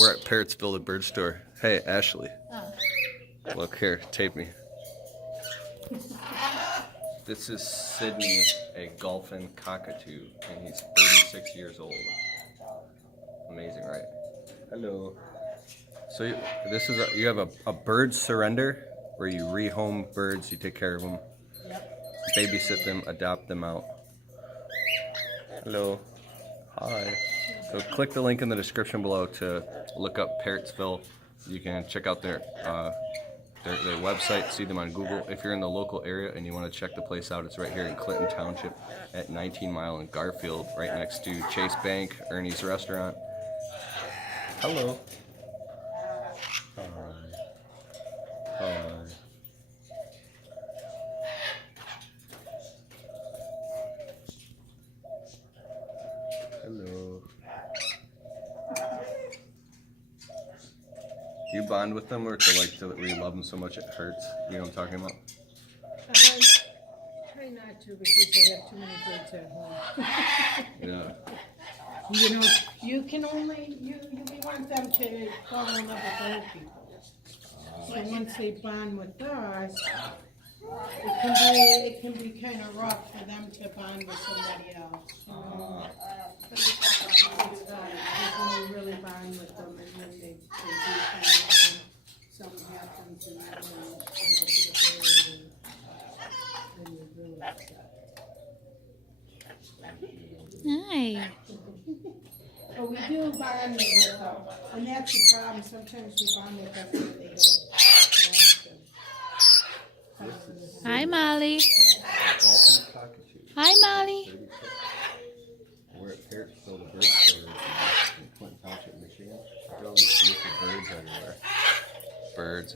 We're at Parrotzville, the bird store. Hey, Ashley. Oh. Look here, tape me. This is Sydney, a Golffin Cockatoo, and he's 36 years old. Amazing, right? Hello. So you have a bird surrender where you rehome birds, you take care of them, babysit them, adopt them out. Hello. Hi. So click the link in the description below to look up Parrotzville. You can check out their website, see them on Google. If you're in the local area and you want to check the place out, it's right here in Clinton Township at 19 Mile and Garfield, right next to Chase Bank, Ernie's Restaurant. Hello. Hi. Hi. Hello. Do you bond with them, or where you love them so much it hurts? You know what I'm talking about? I try not to because I have too many birds at home. Yeah. You know, you can only, you want them to fall in love with other people. So once they bond with us, it can be kind of rough for them to bond with somebody else. You know? When you really bond with them and then they do kind of something happens and then you're really upset. Hi. But we do bond with them, and that's the problem. Sometimes we bond with them and they don't want to. Hi, Molly. Golffin Cockatoo. Hi, Molly. We're at Parrotzville, the bird store in Clinton Township, Michigan. There are all these beautiful birds everywhere. Birds.